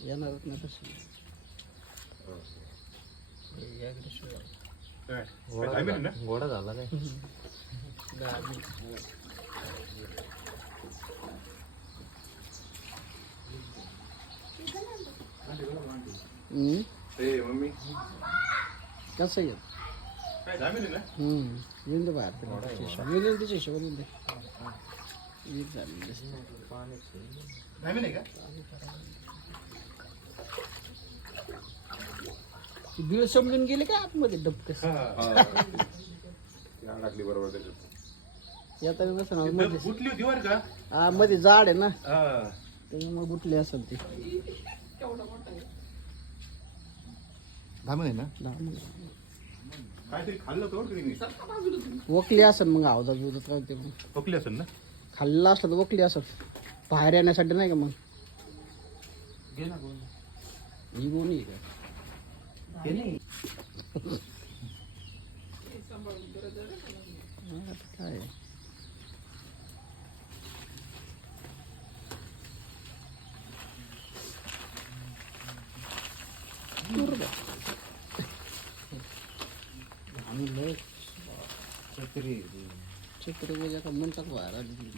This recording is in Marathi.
येणारच नाही तशी गोडा झाला काय मम्मी कसं येईल येऊन दे बाहेर येऊन तिच्या हिशोबाने दे वीज झाली बिळ समजून गेले का आतमध्ये डबकस लागली बरोबर त्याच्यात येता नसेल गुटली होती बरं का हा मध्ये जाड आहे ना त्याच्यामुळे गुटली असेल ती धामण आहे ना काहीतरी खाल्लं होतं वकली असेल मग आवदात बिवदात काय ते मग पकली असेल ना खाल्लं असलं तर वकली असेल बाहेर येण्यासाठी नाही का मग ही गोणी आहे का काय छत्री छत्री म्हणजे का म्हणतात बाहेर आली